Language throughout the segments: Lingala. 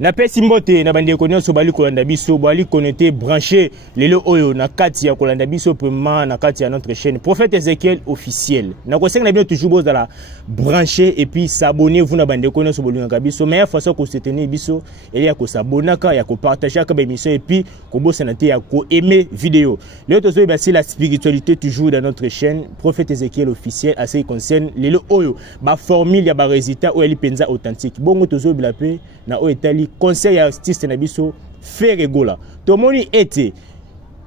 Na pesi mbote na bande konyo bali kolanda biso bali connecté branché lelo oyo na kati ya kolanda biso premièrement na kati ya notre chaîne Prophète Ezekiel officiel. Na ko senga bien toujours boza la brancher et puis s'abonner vous na bande konyo bolinga biso meilleure façon ko soutenir biso et ya ko s'abonnaka ya ko partager ka émission et puis ko bossa na te ya ko aimer vidéo. Le tozo ba c'est la spiritualité toujours dans notre chaîne Prophète Ezekiel officiel à ce qui concerne lelo oyo ba formule ya ba résultat ou eli penza authentique. Bongo tozo bilape na o etali conseil artiste na biso faire gola to moni ete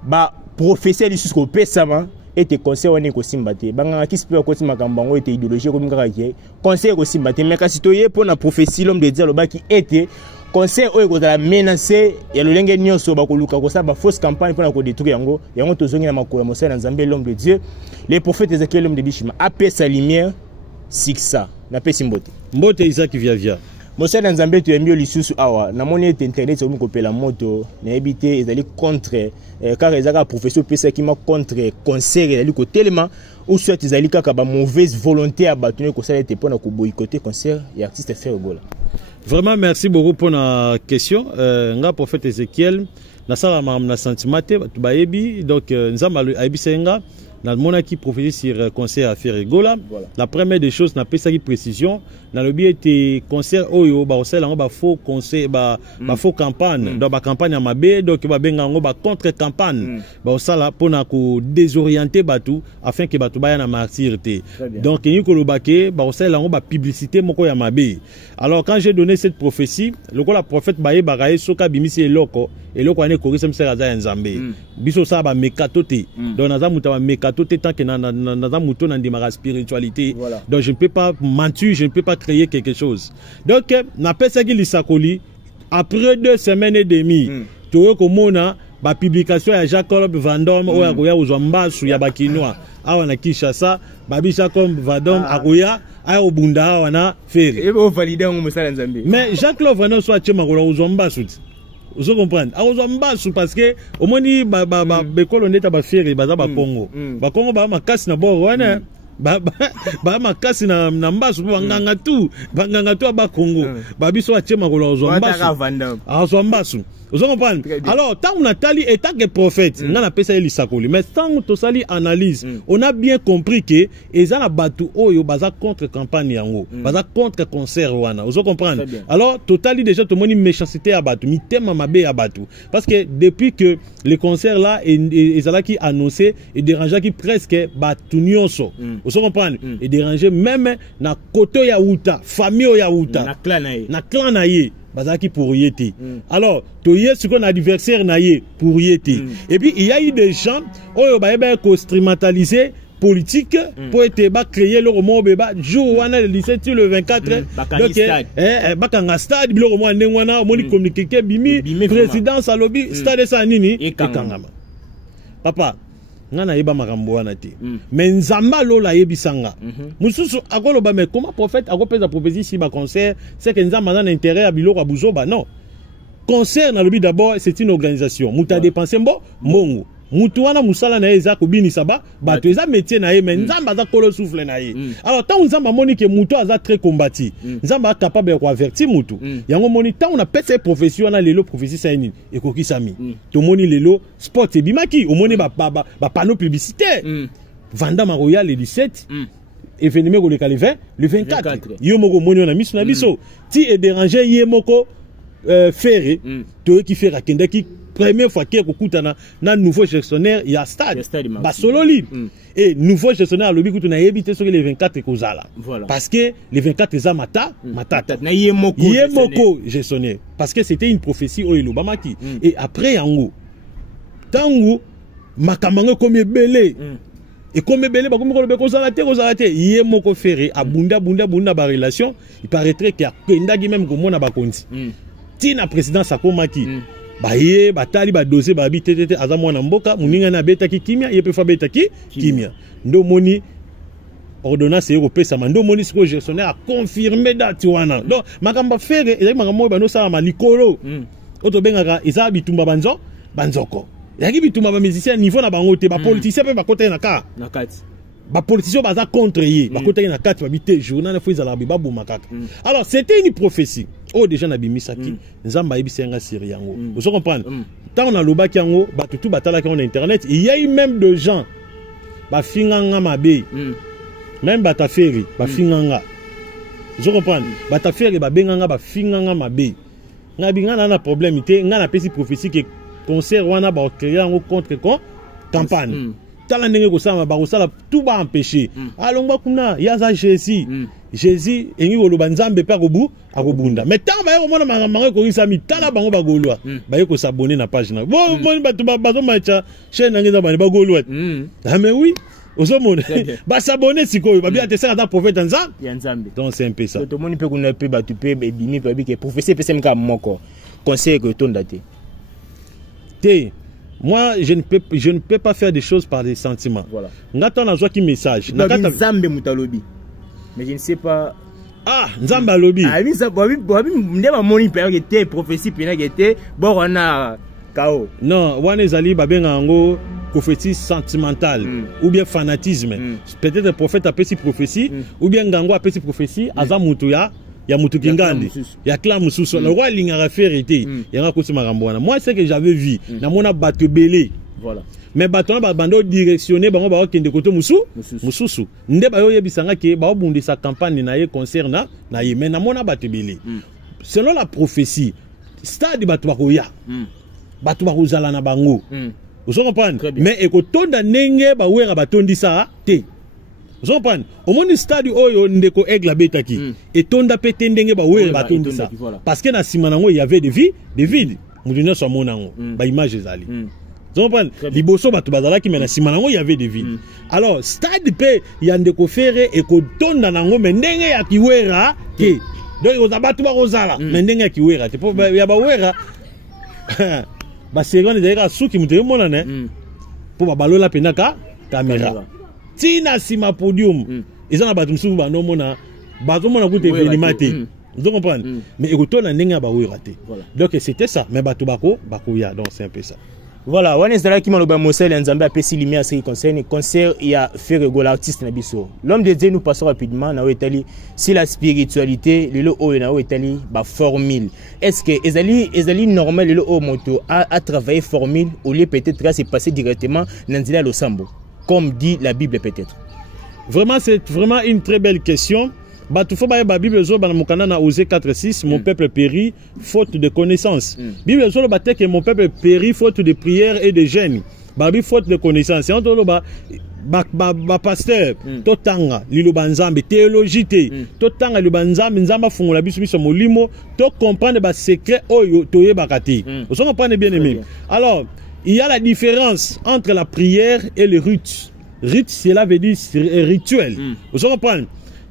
ba professeur ici ko pesama ete conseil wane ko simbate banga ki speur ko tima kambango ete idéologie ko mingaka ke conseil ko simbate mais kasi to ye pona prophétie l'homme de Dieu lo ba ki ete conseil oyo ko la menacer ya lolenge nyonso ba ko luka ko sa ba fausse campagne pona ko détruire yango to zongi na makolo mosala nzambe l'homme de Dieu les prophètes Ezekiel l'homme de Bishima apé sa lumière siksa na pesi mbote Isaac via Monsieur Nzambe tu aimes lisusu awa na moni internet so mukopela moto na ebité ezali contre car ezaka professeur pesa ki ma contre concert ezali ko tellement ou soit ezali kaka ba mauvaise volonté à battre ko sala te pona ko boycotter concert et artiste faire gola. Vraiment merci beaucoup pour la question nga prophète Ezekiel na sala na sentiment te ba yebi donc nzamba ayebi senga na mona qui prophétie sur concert à faire gola. La première des choses n'a pas ça qui précision dans le biais de concert oyo ba osela ngo ba faux concert ba faux campagne dans ba campagne à mabe donc ba benga ngo ba contre campagne ba osala pona ko désorienter batu afin que batu ba na martyreté donc ni ko lobake ba osela ngo ba publicité moko ya mabe. Alors quand j'ai donné cette prophétie le ko la prophète baye baraye soka bimisi eloko ane korisa msera za nzambe biso sa ba mekatote donc naza muta ba mekatote tant que naza muto na ndima spiritualité donc je ne peux pas mentir, je ne peux pas créer quelque chose. Donc na pesa ki lisakoli après 2 semaines et demie to ko mona ba publication ya Jacob Vandom o ya koya uzwa su ya bakinoa awa na Kinshasa babi Jacob Vandom akoya aya obunda awa na feri ebo valider ngo mosala nzambe mais Jacques Vandom so achema kola uzwa mbasu. Vous comprenez? Parce que au moins bekolo ndeta ba feri baza ba Congo. Ba Congo ba makasi na boro wana. Ba makasi na mbasu banganga tu ba Congo. Ba biso achema kola uzwa mbasu. Azwa mbasu. Vous comprenez? Alors, tant on a tali et tant que prophète, on a pesa elisakoli. Mais tant on sali analyse, on a bien compris que ezala batu oyo baza contre campagne yango, baza contre concert wana. Vous comprenez? Alors, totali déjà tout moni méchanceté à batu, mi tema mabe à batu. Parce que depuis que les concerts là ezala qui annoncé et dérangé qui presque batu nyonso. Vous comprenez? Et dérangé même na koto ya uta, famille ya uta, na clan na ye. Bazaki pour yété. Alors, to yé ce qu'on a adversaire na yé pour yété. Et puis il y a eu des gens oyo ba ko instrumentaliser politique pour être créer le roman beba jour wana le 17 le 24 donc bakanga stade bilo roman ndengwana moni communiquer bimi président salobi stade sa nini ekangama. Papa ngana yeba makambo wana te mais nzamba lola yebisanga mususu akoloba mais comment prophète akopeza prophétie si ba concert c'est que nzamba na intérêt à biloko abuzoba non concert na lobi d'abord c'est une organisation muta dépenser mbongo mutu wana musala na eza ko binisa ba bato eza métier na ye mais nzamba za kolo souffle na ye alors tant nzamba moni que mutu aza très combattu nzamba capable ko avertir mutu yango moni tant on a pète profession na lelo prophétie sa nini ekoki sami to moni lelo sport e bimaki o moni ba panneau publicitaire Vandam Royal le 17 événement ko le 20 le 24 yo moko moni na miso na biso ti e déranger ye moko ferré to ki fait rakenda ki première fois qu'il y a un nouveau gestionnaire, il y a stade. Basololi. Et nouveau gestionnaire, le but, on a évité sur les 24 Kozala. Parce que les 24 Eza Matata. Yemoko gestionnaire. Parce que c'était une prophétie au Ilobamaki. Et après, Yango. Tango, Makamango comme belé. Et comme belé, bah comme le Kozalate, Yemoko ferré, abunda ba relation, il paraîtrait qu'il y a Kendagi même comme on a bakonti. Tina président Sakomaki. Baye batali ba dossier ba bitete azamwa na mboka muninga na beta ki kimia yepe fa beta ki kimia ndo moni ordonnance européenne ndo moni siko gestionnaire a confirmé date wana donc makamba fere ezali makambo ba no sala malikolo oto bengaka eza bitumba banzoko yaki bitumba ba musicien niveau na bango te ba politicien pe ba côté na kati ba politiciens baza contre ye ba kota na kati babité journal faut ils ala babu makaka. Alors c'était une prophétie. Oh déjà na bimisaki nzamba yebisenga siri yango. Vous comprenez? Tant on a loba ki yango ba tutu batala ki on internet, il y a eu même de gens ba finganga mabe. Même ba taferi ba finganga. Vous comprenez? Ba taferi ba benganga ba finganga mabe. Nga binga na problème té nga na pesi prophétie que concert wana ba créer yango contre campagne. Tala ndenge ko sama ba ko sala tout ba empêcher. Alongwa kuna yaza Jésus. Jésus engi koloba nzambe pe akobunda. Mais tant ba ko mona manga ko isa mi tala bango ba golwa. Ba ko s'abonner na page na. Bon moni ba to ba zo macha chaîne ngeza ba golwa. Ah mais oui. Osomone ba s'abonner sikoyo ba bien te sera dans prophète nzambe. Donc c'est un peu ça. To moni pe kuna pe ba tu pe bimi pe bi que prophétie pe semka moko. Conseil que ton daté. Moi, je ne peux pas faire des choses par des sentiments. Voilà. N'attends pas qui message. Nzambe mutalobi. Mais je ne sais pas. Ah, Nzamba lobi. Ah oui, ça, ndeba moni période était prophétie pena était bon on a chaos. Non, wane zali babenga ngo prophétie sentimentale ou bien fanatisme. Peut-être le prophète a petit prophétie ou bien ngango a petit prophétie azamutuya. Ya mutukingandi ya clan mususu le roi lingara vérité yanga kosi makambo wana. Moi c'est que j'avais vu na mona bato belé, voilà, mais bato na bando directionné bango ba kende koto mususu nde ba yo yebisanga ke ba obundisa campagne na ye concert na ye, mais na mona bato belé selon la prophétie stade bato bakoya bato bakozala na bango. Vous comprenez? Mais ekotonda nenge ba wera batondisa te. Vous comprenez? Au moins, le stade où ndeko Aigle betaki et tonda pété ndenge ba were ba tondi ça. Parce que na simanango il y avait des vides. Mudina so monango ba image ezali. Vous comprenez? Liboso bato bazala ki mena simanango il y avait des vides. Alors stade pe ya ndeko fere et ko tonda nango mais ndenge ya kiwera ke. Donc os abatu ba rozala mais ndenge ya kiwera te po ya ba wera. Ba seconde d'ailleurs suki muté mona ne. Po ba balola penaka caméra. Tina sima podium ils ont abattu sous bano mona bato mona koute événement. Vous comprenez? Mais écoutez na ndenge ba raté. Donc c'était ça, mais bato bako ya, donc c'est un peu ça. Voilà, on est là qui m'a le Moselle Nzambe a pessi lumière ce qui concerne concert il y a fait rigoler l'artiste na biso. L'homme de Dieu nous passons rapidement na Italie si la spiritualité le o na Italie ba formule. Est-ce que ezali normal le o moto a travaillé formule au lieu peut-être là c'est passé directement dans Nzila Losambo comme dit la Bible peut-être? Vraiment c'est vraiment une très belle question. Batufo ba Bible zo bana mukanda na Osée 4:6 mon peuple périt faute de connaissance. Bible zo ba te que mon peuple périt faute de prière et de jeûne. Babi faute de connaissance. Et on to ba pasteur to tanga lilo banzambe théologie to tanga lilo banzambe nzamba fungola biso biso molimo to comprendre ba secret oyo to yebakati. Vous comprenez bien aimé. Alors, il y a la différence entre la prière et le rite. Rite cela veut dire rituel. Vous comprenez?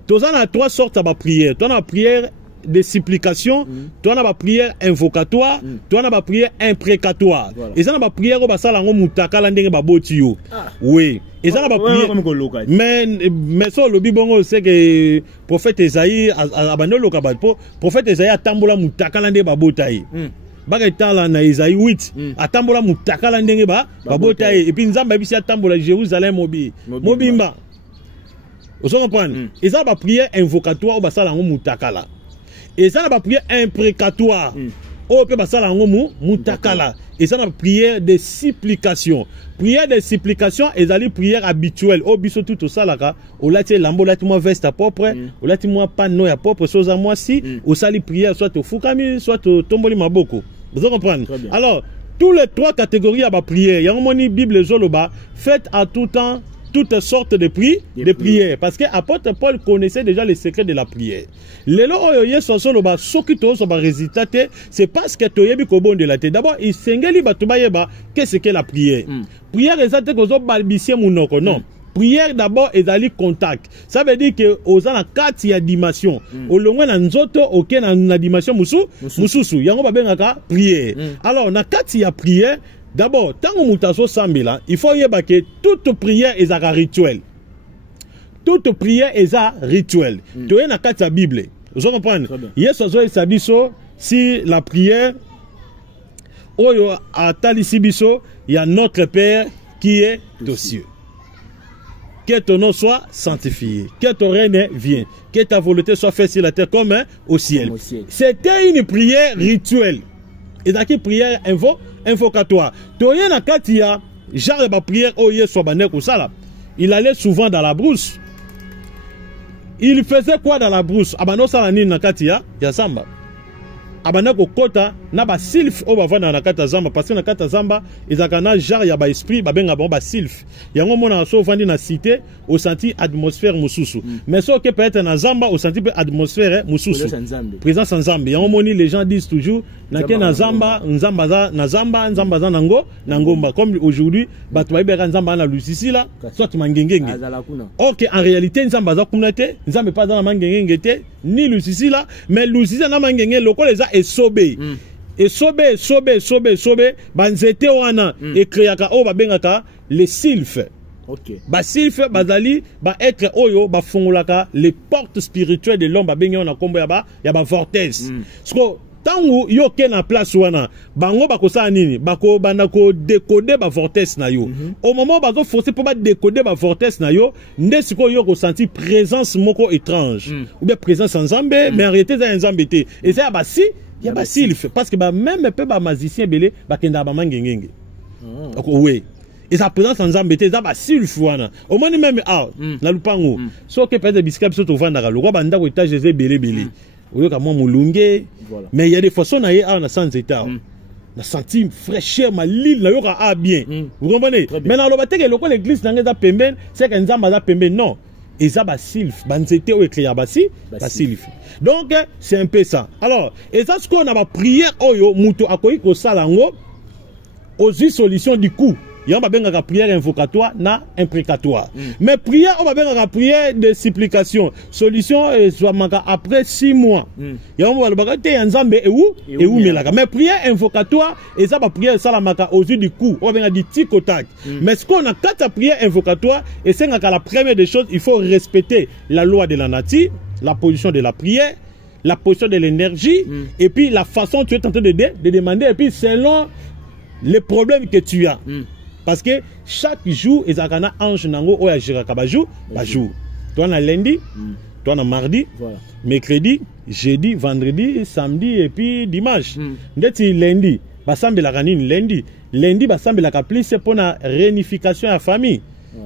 Tu as trois sortes de prières. Tu as la prière de supplication, tu as la prière invocatoire, tu as la prière imprécatoire. Et ça la prière au basala ngo mutaka la ndenge baboti yo. Oui. Et ça la prière. Mais ça le bibongo c'est que prophète Esaïe abandonne le kabapo. Prophète Esaïe atambola mutaka la ndenge babotayi. Baga tala na Esaïe 8 atambola mutaka la ndenge babotayi. Et puis nzamba bisi atambola Jérusalem mobimba. Vous comprenez? Et ça va prière invocatoire au basala ngo mutakala. Et ça va prière imprécatoire au pe basala ngo mutakala. Et ça va prière de supplication. Prière de supplication et ali prière habituelle. Au biso tout ça là au lati lambo lati moi veste à propre, au lati moi panneau à propre chose à moi si, au sali prière soit au fukami soit au tomboli maboko. Vous comprenez? Alors, tous les trois catégories à prière, il y a une Bible zoloba, faites à tout temps toutes sortes de prières. Parce que l'apôtre Paul connaissait déjà les secrets de la prière. C'est parce que tu es bon de la tête. D'abord, il s'engage qu'est-ce que la prière? Prière, c'est que non. Prière d'abord est d'aller contact. Ça veut dire que aux ana 4 il y a dimension. Au loin na nzoto aucun na dimension mususu. Yango ba bengaka prière. Alors na 4 il y a prière. D'abord, tant que mutaso sambila, il faut yeba que toute prière est un rituel. Toute prière est un rituel. Tu es dans la Bible. Vous comprenez? Yes, si la prière, oyo a talisibiso, il y a notre Père qui est aux cieux. que ton nom soit sanctifié, que ton règne vienne, que ta volonté soit faite sur la terre comme au ciel. C'était une prière rituelle. Et dans une prière invocatoire. Toye na katia, genre de prière oye sobane kusala. Il allait souvent dans la brousse. Il faisait quoi dans la brousse? Abano salani na katia, ya samba. Abana ko kota na ba silf o bavana na kata zamba parce que na kata zamba ezakana genre ya ba esprit ba benga ba silf yango mona so vandi na cité au senti atmosphère mususu mais so que peut-être na zamba au senti pe atmosphère mususu présence en zamba yango moni les gens disent toujours na ke na zamba nzamba za nango na ngomba comme aujourd'hui bato ba ibeka nzamba na lusisi la soit mangengenge OK en réalité nzamba za kunate nzambe pas dans mangengenge te ni lusisi la mais lusisi na mangengenge loko les esobe esobe banzete wana ekreaka o babengaka les sylphes. Ba sylphes bazali ba être oyo ba fongolaka les portes spirituelles de l'homme babenga na kombo ya ba vortex. Sko tangu yo ke na place wana bango bakosala nini bako bana ko décoder ba vortex na yo au moment bazo forcer pour ba décoder ba vortex na yo nde siko yo ko sentir présence moko étrange ou bien présence en Nzambe mais en réalité ça Nzambe te et ça ba si ya ba sylphe parce que ba même peu ba magicien belé ba kenda ba mangengenge oui et sa présence en Nzambe te ça ba sylphe wana au moins même na lupango so que peut-être bisika biso to vanda ka lokwa banda ko étage des belé mais il y a des façons na sans état na senti fraîcheur ma l'île na yoka bien vous comprenez mais dans le bateke loko l'église na ngeza pemben c'est que nzamba za pemben non et ça ba sylphe banzete o éclair ba sylphe donc c'est un peu ça alors et ça ce qu'on a ba prière oyo muto akoyi ko sala ngo aux solutions du coup il y a une prière invocatoire na imprécatoire mais prière on va bien la prière de supplication solution soit après 6 mois il y a un bagage te nzambe et où melaka mais prière invocatoire et ça va prière salamaka aux yeux du coup on va bien dire tic au tac mais ce qu'on a quatre prières invocatoires et c'est la première des choses il faut respecter la loi de la nature la position de la prière la position de l'énergie et puis la façon tu es en train de demander et puis selon les problèmes que tu as parce que chaque jour, il y a un ange nango ou agira kabajou, bajou. Toi on a lundi, toi on a mardi, mercredi, jeudi, vendredi, samedi et puis dimanche. Ndeti lundi, basambe la ranine lundi. Lundi basambe la kapli c'est pour la réunification à la famille.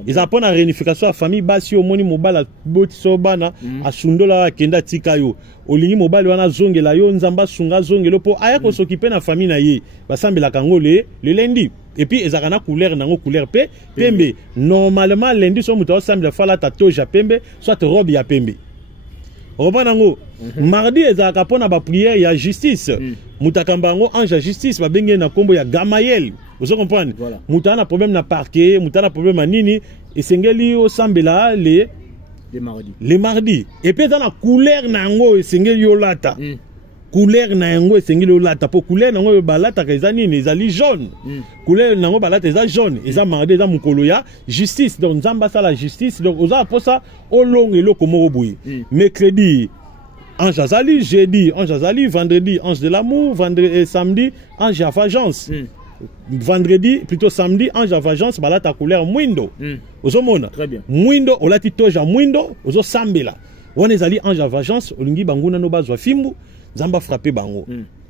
Ils apprennent la réunification à la famille basi omoni mobala boti sobana asundola kenda tikayo. Olingi mobali wana zongela yo nzamba sunga zongelo po aya ko s'occuper na famille na ye. Basambe la kango le lundi. Et puis ils ont couleur nango couleur pembe normalement lundi so muto samedi fala tatoja pembe soit robe ya pembe obanango mardi ils ont pona ba prière ya justice mutakambango ange justice ba bengé na kombo ya Gamaël vous comprenez muta na problème na parquet muta na problème na nini et sengeli o sambela les mardi et puis dans la couleur nango sengeli yo lata couleur na yango esengeli lata po couleur nango balata ka ezani ni ezali jaune couleur nango balata eza jaune eza mardi eza mukolo ya justice donc nzamba ça la justice donc oza pour ça au long eloko moko boyi mercredi ange azali jeudi ange azali vendredi ange de l'amour vendredi samedi ange ya vengeance vendredi plutôt samedi ange ya vengeance balata couleur mwindo ozomona très bien mwindo olati toja mwindo ozo sambela wana ezali ange ya vengeance olingi banguna no bazwa fimbu Zamba frappé bango.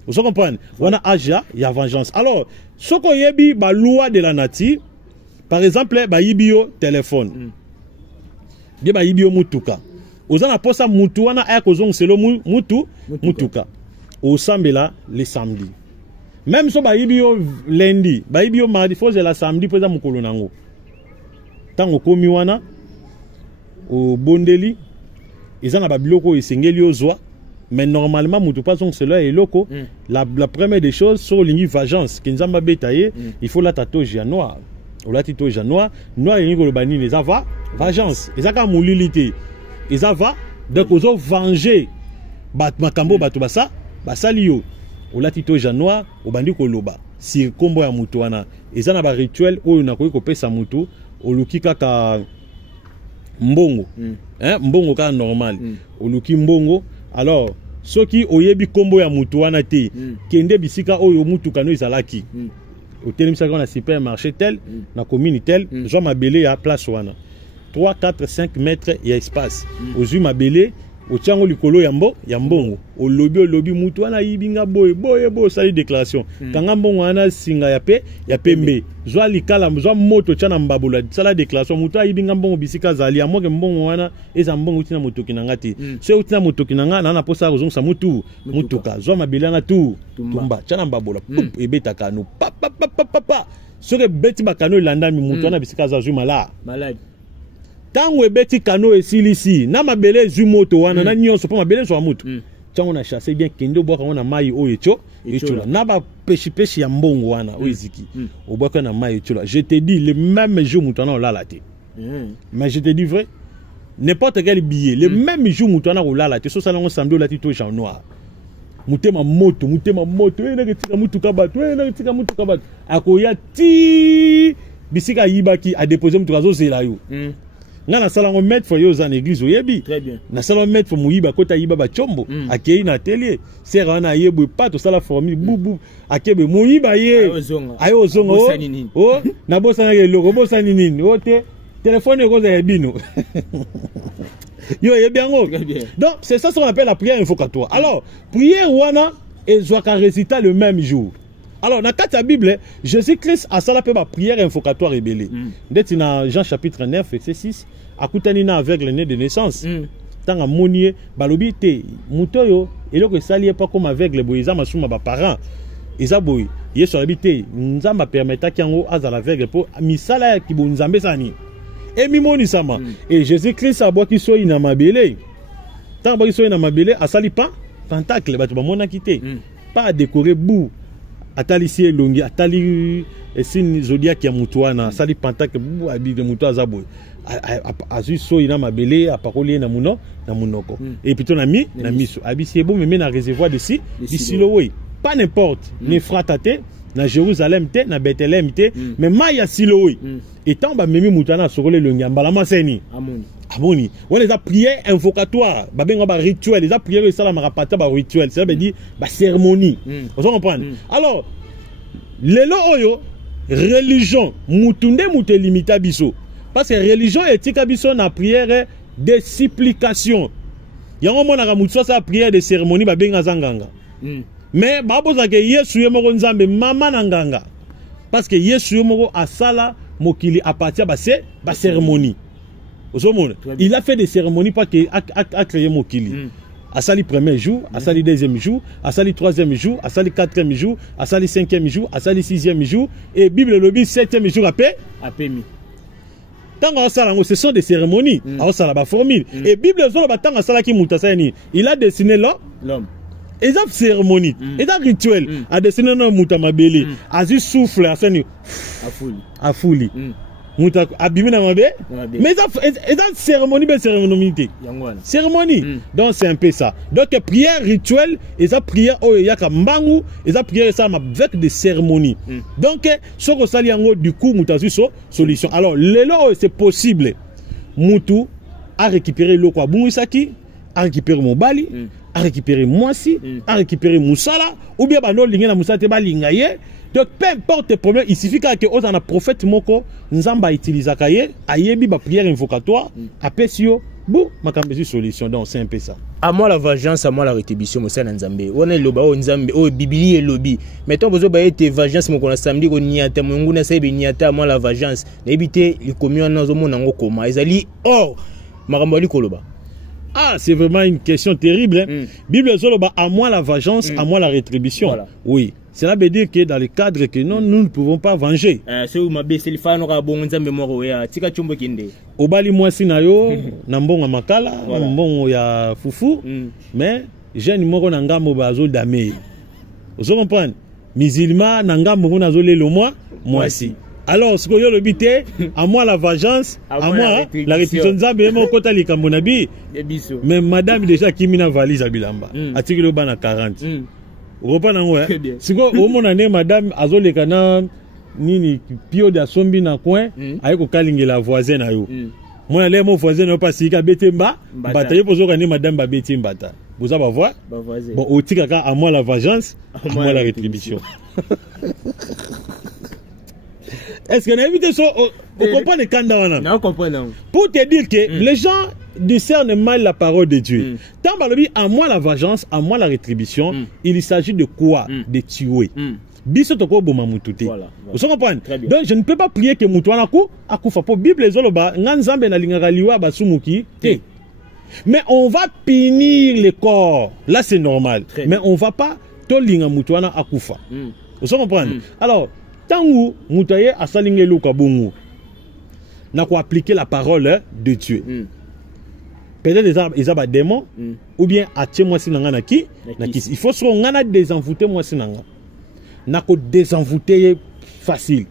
Vous comprenez? On a aja, il y a vengeance. Alors, ce qu'on y a la loi de la nature, par exemple, ba yibio téléphone. Bien ba yibio mutuka. Vous en avez ça mutuana a kozong selo mutuka. Au sambela les samedis. Même si ba yibio lundi, ba yibio mardi, faut la samedi pour ça mukolo nango. Tango komi wana au bondeli, ils en a ba biloko esengeli ozwa. Mais normalement, mutu pas son cela est loco. La première des choses, sur l'ingé vengeance, qui nous a bétaillé, il faut la tatouage noir. Ou la tatouage noir, noir et le bani les ava, vengeance. Ils ont qu'à moulilité. Ils ont donc ils ont vengé. Makambo batubasa, basalio. Ou la tatouage noir, au bandi koloba. Si combo ya mutu wana, ils ont un rituel où on a quoi copier sa mutu, au luki kaka mbongo. Mbongo ka normal. Au luki mbongo. Alors, ceux qui oyebi kombo ya mutu wana te, kende bisika oyo mutu kano izalaki. Au télémisaka na supermarché tel, na commune tel, je m'abelé à place wana. 3, 4, 5 mètres ya espace. Ozui mabele, ochango likolo ya mbongo. Olobi mutu wana yibinga boye sali déclaration. Kanga mbongo wana singa ya pembe. Zwa likala zwa moto chana mbabola sala déclaration mutu yibinga mbongo bisika zali ya moke mbongo wana eza mbongo utina motoki nangati. Se utina motoki nanga na posa kozongsa mutuka. Zwa mabele na tumba chana mbabola. Ebeta kano pa. Sore beti bakano ilandami mutu wana bisika za zwi malade. Tango ebeti kano esilisi na mabele zu moto wana na nyonso po mabele so mutu. Tango na chasser bien kendo boka wana mai oyo echola na ba peshi ya mbongo wana oyiziki oboka na mai echola. Je te dis le même jour mutu wana olala te. Mais je te dis vrai, n'importe quel billet le même jour mutu wana olala te so sala ngo samedi olati to jean noir. Mutema moto ena ketika mutuka bato akoya ti bisika yibaki a déposer mutuka zo zela yo. Nga na sala ngo mettre for yo za na église oyebi. Très bien. Na sala mettre for muyiba kota yiba ba chombo akei na atelier sera wana yebwe pa to sala formule bubu akebe muyiba ye ayo zonga o na bosa na loko bosa nini o te téléphone ko za yebino. Yo yebiango. Donc c'est ça ce qu'on appelle la prière invocatoire. Alors prière wana ezwaka résultat le même jour. Alors, dans la Bible, Jésus-Christ a salapé ma prière invocatoire ébélée. D'être dans Jean chapitre 9, verset 6, à Koutanina aveugle né de naissance. Tant à Monier, Balobi, te, Moutoyo, et là que ça n'est pas comme aveugle, Boïza, ma souma, ma parent. Isaboy, y sur l'habité, Nzamba permettra qu'il y ait un aveugle pour Misala qui bon Nzambé Sani. Et Mimoni Sama. Et Jésus-Christ a boit qui soit in amabélé. Tant qu'il soit in amabélé, à Salipa, pentacle, bah tu vas m'en quitter. Pas à décorer bout. Atali si elongi atali sin zodiac ya mutuana sali pantake bu abi de mutu azabo azu so ina mabele apakoli na munoko et plutôt na miso abi si ebo meme na réservoir de Siloé pas n'importe ne fratate na Jérusalem te na Bethléem te mais maya Siloé étant ba meme mutana sokole longi mbala maseni amoni on les a prières invocatoires ba benga ba rituel les a prières ça la marapata ba rituel ça veut dire ba cérémonie vous comprenez alors lelo oyo religion mutunde mute limita biso parce que religion etika biso na prière de supplication yango mona ka mutu ça prière de cérémonie ba benga zanganga mais ba boza ke Yesu ye moko nzambe mama na nganga parce que Yesu ye moko asala mokili à partir ba cérémonie. Il a fait des cérémonies pas que a créé Mokili. À sali premier jour, à sali deuxième jour, à sali troisième jour, à sali quatrième jour, à sali cinquième jour, à sali sixième jour et Bible le dit septième jour après mi. Tant ce sont des cérémonies. À sala ba formule et Bible zo ba tant sala ki mutasani. Il a dessiné l'homme. Et ça cérémonie, et ça rituel. A dessiné no mutamabeli, a juste souffle à sani à fouli. Muta abimina mabe mais ça cérémonie ben cérémonie donc c'est un peu ça donc prière rituelle et ça prière oh yaka mbangu et ça prière ça avec des cérémonies donc ce que ça liango du coup muta solution alors lelo c'est possible mutu a récupérer le quoi bungisaki a récupérer mobali a récupérer mwasi a récupérer musala ou bien bano linga na musate ba lingaye. Donc peu importe le problème, il suffit que on a prophète moko nzamba utilisa kaye ayebi ba prière invocatoire apesio bou makambezu solution donc c'est un peu ça. À moi la vengeance, à moi la rétribution mosa nzambe. On est loba o nzambe o bibili et lobi. Mettons bozo ba ete vengeance moko na samedi ko niata mungu na sebe niata moi la vengeance. Na ebité li communion na zo mona ngo koma ezali or makambo ali koloba. Ah, c'est vraiment une question terrible. Hein? Bible zoloba à moi la vengeance, à moi la rétribution. Voilà. Oui. Cela veut dire que dans le cadre que nous ne pouvons pas venger. C'est où ma belle fano ka bon nzambe moko ya tika chombo kinde. Obali mwasi na yo na mbongo makala, mbongo ya fufu, mais jeune moko na ngambo bazo dame. Vous comprenez? Musulman na ngambo na zo lelo mwasi. Alors ce que yo lobité à moi la vengeance, à moi la rétribution nzambe mo kota likambo na bi. Mais madame déjà kimina valise à bilamba. Atiki lo bana 40. Repas nango eh siko omona ne madame azoleka na nini pio de sombi na coin ayeko kalingela voisin na yo mona le mo voisin na pas sika betemba bata yo pozoka ne madame ba betemba ta boza ba voir bon otika ka à moi la vengeance à moi la rétribution Est-ce que n'invite ça on comprend les candidates? Non, comprends. Pour te dire que les gens discernent mal la parole de Dieu. Tant à moi la vengeance, à moi la rétribution, il s'agit de quoi? De tuer. Biso toko boma mutute. Vous comprenez? Donc je ne peux pas prier que mutwana ku akufa po Bible ezoloba nganzambe na lingaka liwa basumuki. Mais on va punir le corps. Là c'est normal. Mais on va pas to linga mutwana akufa. Vous comprenez? Alors tangu mutaye asalinge luka bungu. Na ko appliquer la parole de Dieu. Peut-être ils ont des démons ou bien atie moi sinanga na ki. Il faut se ngana désenvoûter moi sinanga. Nako désenvoûter facile.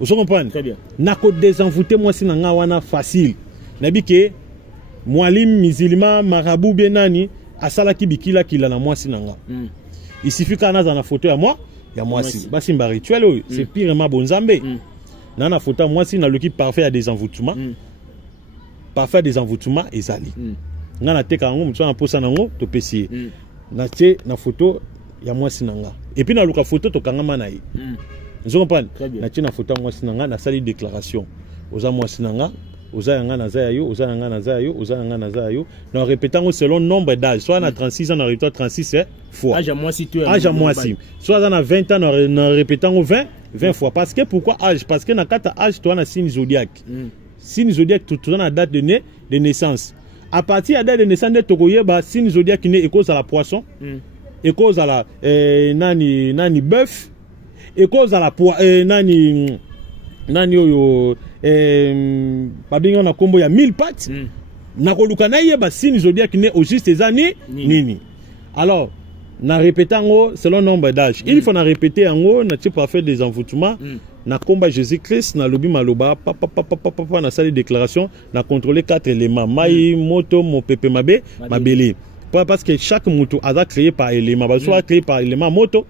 Vous comprenez? Très bien. Nako désenvoûter moi sinanga wana facile. Nabi ke mualim musulman marabout benani asalaki bikila kila na moi sinanga. Il suffit kana za na photo ya moi si. Basi mba rituel c'est pirement bonzambe. Na na photo moi si na loki parfait à désenvoûtement. Parfait des envoûtements ezali. Ngana teka ngo mutsa na posa nango to pesier. Na tie na photo ya moi sinanga. Et puis na luka photo to kangama na yi. Vous comprenez? Na tie na photo moi sinanga na sali déclaration. Oza moi sinanga, oza yanga na zayo, oza yanga na zayo, oza yanga na zayo. Na répétant selon nombre d'âge. Soit na 36 ans na répétant 36 fois. Âge à moi si tu es. Âge à moi si. Soit na 20 ans na répétant 20 fois. Parce que pourquoi âge? Parce que na kata âge toi na signe zodiaque. Signe zodiaque tout dans la date de naissance. À partir de la date de naissance de Togoye, signe zodiaque qui est cause à la poisson, et cause à la nani bœuf, et cause à la nani on a combo ya 1000 pattes. Nakolukana yeba signe zodiaque qui est au juste des années nini. Alors na répétant selon nombre d'âge. Il faut na répéter en haut, na tu pas faire des envoûtements. Na combat Jésus-Christ, na lobi maloba, papa, na salle déclaration, na contrôler 4 éléments. Maï, moto, mon pépé mabé, mabélé. Parce que chaque moto a créé par élément. Soit créé par élément moto,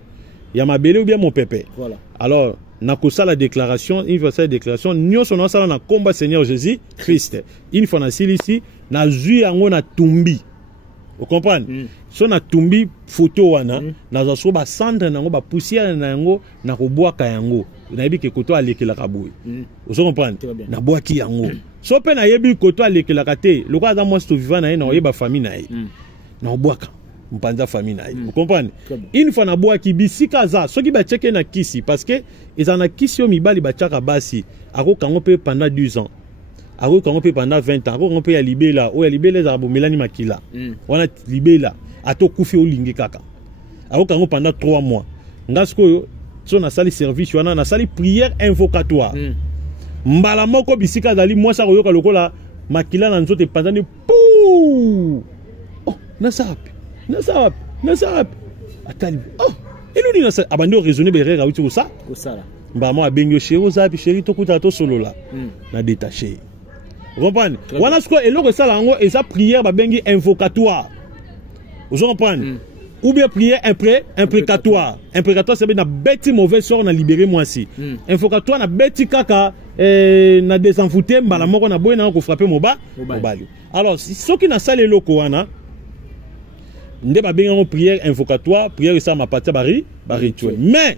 il y a mabélé ou bien mon pépé. Voilà. Alors, na kosa la déclaration, il faut faire la déclaration. Nous sommes dans na combat Seigneur Jésus-Christ. Il faut na ici, na zui ango na tumbi. Vous comprenez? So na tumbi photo wana, na zaso ba cendre nango ba poussière nango na ko boaka yango. Na yebi ke koto alekela kaboy. Vous comprenez? Na boaki yango. So pe na yebi koto alekela kate, loko aza mo sto vivant na ye na yeba famille na ye. Na boaka mpanza famille na ye. Vous comprenez? Une fois na boaki bisika za, soki ba cheke na kisi parce que ezana kisi yo mibali ba chaka basi, ako kango pe pendant 12 ans. Ako kango pe pendant 20 ans, ako kango pe ya libela, o ya libela za bomelani makila. Wana libela ato kufi olingi kaka. Ako kango pendant 3 mois. Ngasko so na sali service wana na sali prière invocatoire. Mbala moko bisika dali mwasa koyoka lokola makila na nzote pandani pou. Oh, nasapi. Atali. Oh, eloni na abando raisonner berera uti ko ça. Ko ça là. Mbama abengyo chéro zapi chéri to kuta to solo là. Na détaché. Vous comprenez? Wana sko eloko ça là ngo eza prière ba bengi invocatoire. Vous comprenez? Ou bien prière imprécatoire. Imprécatoire c'est bien na bêti mauvais sort na libérer moi si. Invocatoire na bêti kaka na désenvoûter mbala moko na boy na ko frapper mobali. Alors ce qui na sale loko wana nde ba benga prière invocatoire, prière ça ma partie bari rituel. Mais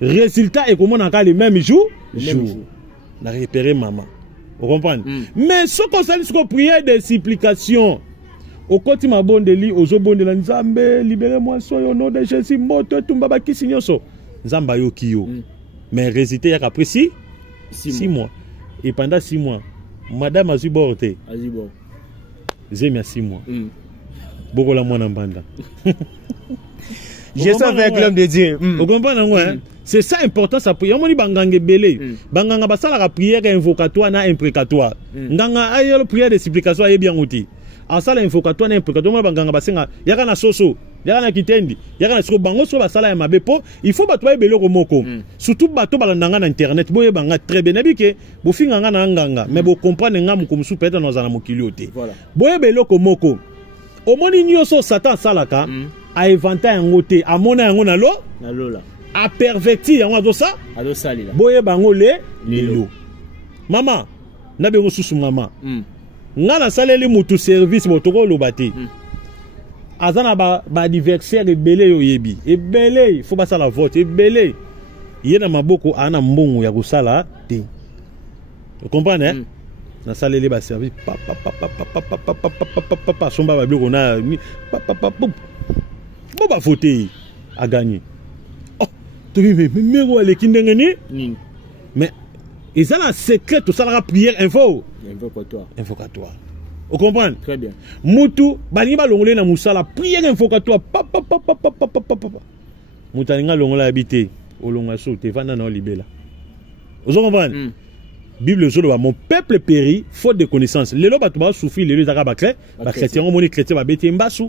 résultat est comme on a le même jour. Na repérer maman. Vous comprenez? Mais ce qu'on s'allie sur prière de supplication. Au côté ma bonne li ozo bonde la nzambe libérez-moi au nom de Jésus moto tumbaba kisinyoso nzamba yo kiyo. Mais résultat ya après 6 mois. Et pendant 6 mois madame aziborte zemi 6 mois. Beaucoup la mwana mbanda. Je suis avec l'homme de Dieu. Vous comprenez hein? C'est ça important ça prière. Moni banganga belé. Banganga basala la prière invocatoire na imprécatoire. Nganga ayelo prière de supplication aye bien outi. En salle invocatoire na imprécatoire mo banganga basenga yaka na soso, yaka na kitendi, yaka na siko bango so basala ya mabepo, il faut batwa ebelo ko moko. Surtout bato balandanga na internet boye banga très bien bike bo finganga na nganga mais bo comprendre nga mukumsu peut-être dans na mokiliote. Voilà. Boye belo ko moko. Omoni nyoso Satan salaka a inventé un ngote a mona yango na lola a perverti yango azo ça ado salila boye bango lelo mama na bengo susu mama nga na saleli mutu service botoko lobate azana ba anniversaire ebele yo yebi ebele faut pas ça la vote ebele ye na maboko ana mbongo ya kosala te. Vous comprenez? Na salele ba service papa somba ba biloko na ba fauteuil a gagné. Oh, tu veux mais ko ale kindenge ni? Mais et ça la secret tout ça la prière invocatoire. Vous comprenez? Très bien. Mutu bani ba longole na musala prière invocatoire mutalinga longola habité olonga so te vanda na libela. Vous comprenez? Bible solo mon peuple périt faute de connaissance. Lelo batu ba souffrir lelo zaka ba chrétien on moni chrétien ba beti mbasu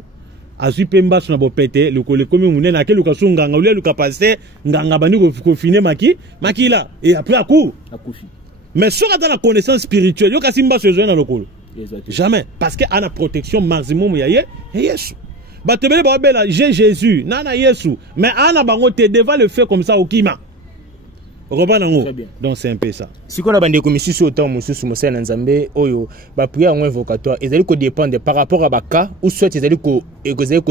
azui pe mbasu na bo pété le komi munene na ke luka sunganga ule luka passer nganga bani ko finer maki là et après à coup akufi. Mais sur dans la connaissance spirituelle yo kasi mbasu zo na lokolo. Jamais parce que a la protection maximum ya Yesu. Ba tebele ba bela j'ai Jésus nana Yesu mais ana bango te devant le fait comme ça au kima. Donc c'est un peu ça. Si on a bandé comme ici au temps mususu mosala na nzambe oyo ba prière invocatoire ezali ko dépendre par rapport à baka ou soit ezali ko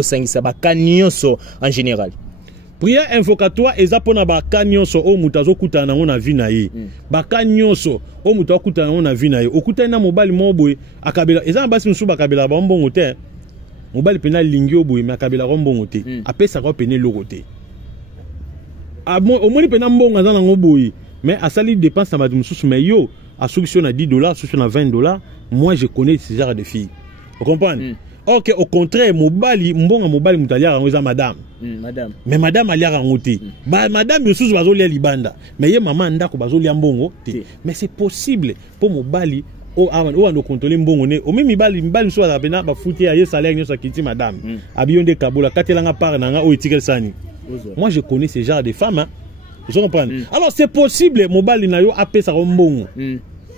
sangisa baka nyonso en général. Prière invocatoire eza pona baka nyonso o mutazo kutana na vie na ye. Baka nyonso o mutazo kutana na vie na ye. Okutana na mobali moboy akabela eza basi musu bakabela ba mbongo te. Mobali pena lingi oboy mais akabela ko mbongo te. Apesa ko pene lokote. Au moins il peut n'ambonga dans ngoboyi mais à sali dépense na badum sous mais yo à solution à $10 solution à $20 moi je connais ce genre de filles. Vous comprenez? OK au contraire mobali mbonga mobali mutalia rangoza madame. Madame. Mais madame alia rangote. Ba madame sous bazolia libanda mais ye maman ndako bazolia mbongo te. Mais c'est possible pour mobali o ando contrôler mbongo ne o même mibali sous la pena ba fouti ya salaire nyo sakiti madame. Abiyonde kabola katelanga par nanga o etikel sani. Moi je connais ce genre de femmes. Hein. Vous comprenez? Alors c'est possible, mobile nayo apé sa rombongo.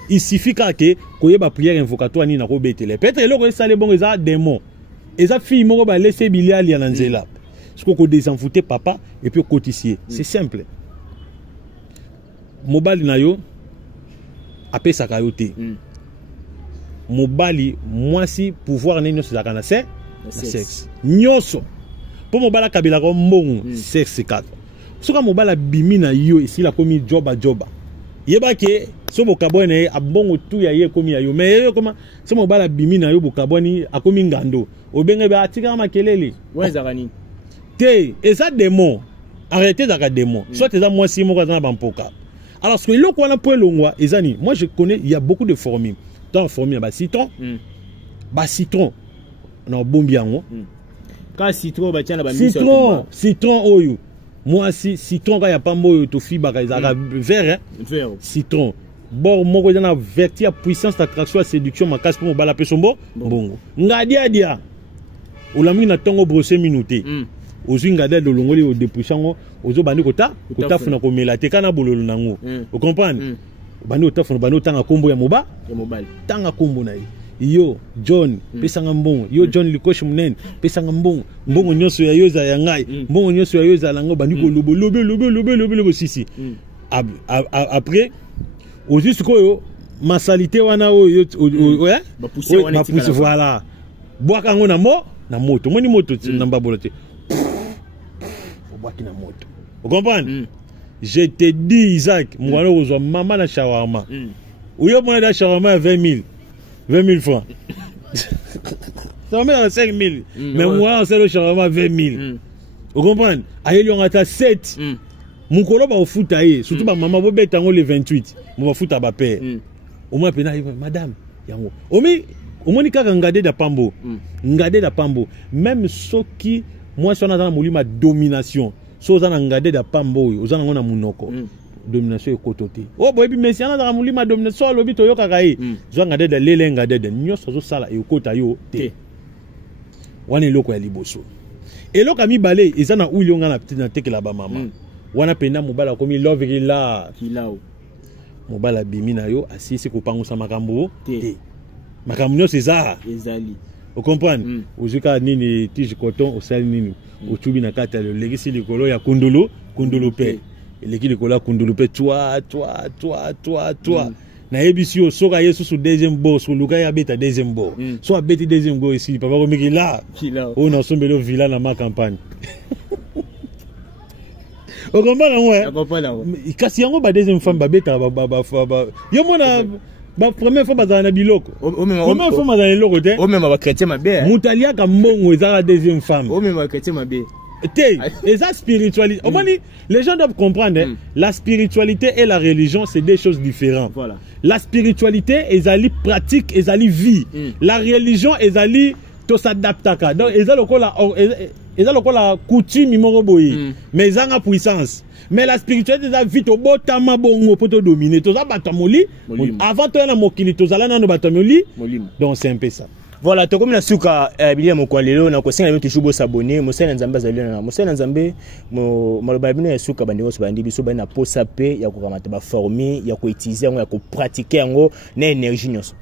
Il suffit que koyeba prière invocatoire ni na ko betele. Peut-être le salé bon eza démon. Eza fille moko ba laisser bilial ya nanzela. Ce qu'on désenfouter papa et puis cotissier. C'est simple. Mobile nayo apé sa kayote. Mobile moi si pouvoir ni nyonso zakana sexe. Nyonso. Pour mobala kabila ko mbongo sexe 4. Soka mobala bimi na yo ici la komi joba. Yeba ke so bokabone abongo tu ya ye komi ya yo mais yo koma so mobala bimi na yo bokaboni akomi ngando. Obenge ba atika makelele. Ouais zakani. Te eza démon. Arrêtez zaka démon. Soit eza moi si moko za bampoka. Alors ce que loko wana po longwa ezani moi je connais il y a beaucoup de formules. Tant formule ba citron. Ba citron. Na bombi yango. Citron ba tiana ba citron oyo moi si citron ka ya pambo oyo to fiba ka izaka vert vert citron bord moko na verti ya puissance d'attraction à séduction makasi pour bala pesombo bongo ngadia dia olami na tongo brosser minuté ozwi ngada de longoli o depushango ozo bandi kota funa ko melate kana bololo nango vous comprenez bandi otafuna bandi tanga kombo ya mobile tanga kombo na yo John pesanga mbongo yo John likoshi munene pesanga mbongo nyonso ya yoza ya ngai mbongo nyonso ya yoza lango bandi ko lobo sisi après juste koyo masalité wana oyo ouais ba pousser voilà boaka ngo na moto moni moto namba bolote boaki na moto vous comprenez je te dis Isaac mwana ozwa mama na shawarma uyo mwana da shawarma 20 000 francs. Ça met à 5 000. Mais moi, c'est le charama 20 000. Vous comprenez? Aïe, on a 7. Mon colo va au foot aïe. Surtout ma maman va bête le 28. Mon va foot à ma père. Au moins, madame. Au moins, il y a ngade da pambo. Ngade da pambo. Même ceux qui, moi, si on a dans ma domination. Si on a ngade da pambo, on a un monoko. Domination ekotote oh boy bi mesi ana da mulima domination lobi to yoka kai zo ngade de lele ngade de nyoso zo sala ekota yo te wana loko ya liboso eloko mi balé ezana uli nga na petite na tekela ba mama wana penda mobala komi love kilao mobala bimi na yo asisi ko pangusa makambo te makambo nyo César ezali vous comprenez ozuka nini tige coton osali nini otubi na kata le legisi likolo ya kundulu pe l'équipe de Kola Kundulupe toi na ebisi o soka yesu su deuxième boss ou luka ya beta deuxième boss soit beti deuxième boss ici papa ko miki là on a sombelo villa na ma campagne On comprend ouais. On comprend là. Kasi yango ba deuxième femme ba beta ba yo mona ba première fois ba na biloko. Première fois ba na biloko te. O même ba chrétien mabe. Mutalia ka mbongo eza la deuxième femme. O même ba chrétien mabe. Et ça spiritualité. Les gens doivent comprendre la spiritualité et la religion c'est deux choses différentes. Voilà. La spiritualité ezali pratique, ezali vie. La religion ezali to s'adaptaka. Donc ezali la coutume moko boye. Mais ezanga puissance. Mais la spiritualité ezali vite au botama bongo pour te dominer. To za batamoli avant to na mokili to zala na no batamoli. Donc c'est un peu ça. Voilà, to comme na suka bilia mokwalelo na ko senga toujours bo s'abonner, mo senga nzambe azali na mo senga nzambe mo maloba bino ya suka bandiko so bandi biso bana posa pe ya ko kamata ba former ya ko utiliser yango ya ko pratiquer yango na énergie nyonso.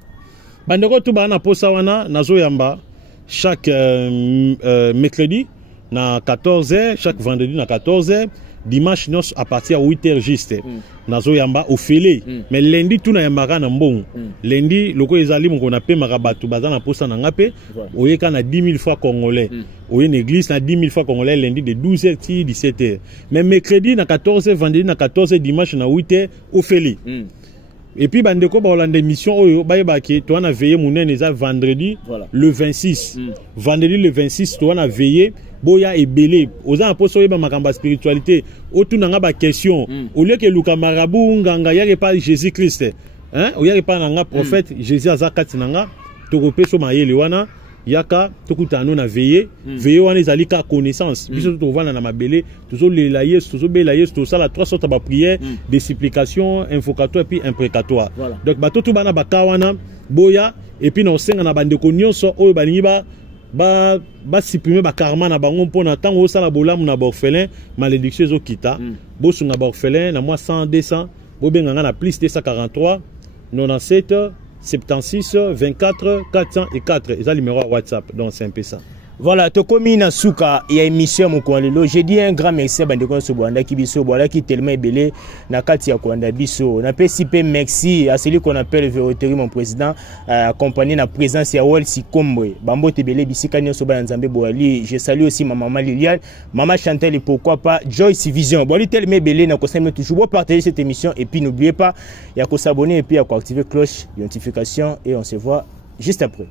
Bandiko to bana posa wana nazo yamba chaque mercredi na 14h, chaque vendredi na 14h, dimanche nos à partir de 8h juste. Nazo yamba au félé. Mais lundi tout na yamba na mbongo. Lundi loko ezali mon qu'on appelle marabatu bazana posa na ngape. Oyeka na 10 000 fois congolais. Oye une église na 10 000 fois congolais lundi de 12h à 17h. Mais mercredi na 14h, vendredi na 14h, dimanche na 8h au félé. Et puis bandeko ba Hollande mission oyo bayebaki to na veiller munene eza vendredi le 26. Vendredi le 26 to na veiller boya ebele oza poso yeba makamba spiritualité otuna nga ba question au lieu que luka marabu nganga yake pas Jésus Christ hein o yake pas nga prophète Jésus azakati nanga to kopeso mayele wana yaka tokutano na veiller veiller wana ezali ka connaissance biso to vana na mabele tozo lela yesu tozo bela yesu to sala trois sortes de prières de supplication invocatoire puis imprécatoire donc bato to bana bakawana boya et puis na senga na bandeko nyonso oyo balingi ba supprimer ba karma na bango mpona tango osala bolamu na orphelin malédiction ezokita bosunga ba orphelin na moi 100 200 bobenganga na plus 243 97 76 24 404 et ça numéro WhatsApp donc c'est un peu ça. Voilà, tokomi na suka ya émission mokwalelo. J'ai dit un grand merci à bandeko so boanda ki biso boala ki tellement belé na kati ya kwanda biso. Na PCP merci à celui qu'on appelle Vérotéry mon président accompagné na présence ya Wal Sikombwe. Bambo te belé bisika nyo so ba nzambe boali. Je salue aussi ma maman Liliane, maman Chantal et pourquoi pas Joyce Vision. Boali tellement belé na ko s'aimer toujours partager cette émission et puis n'oubliez pas ya ko s'abonner et puis ya ko activer cloche d'identification et on se voit juste après.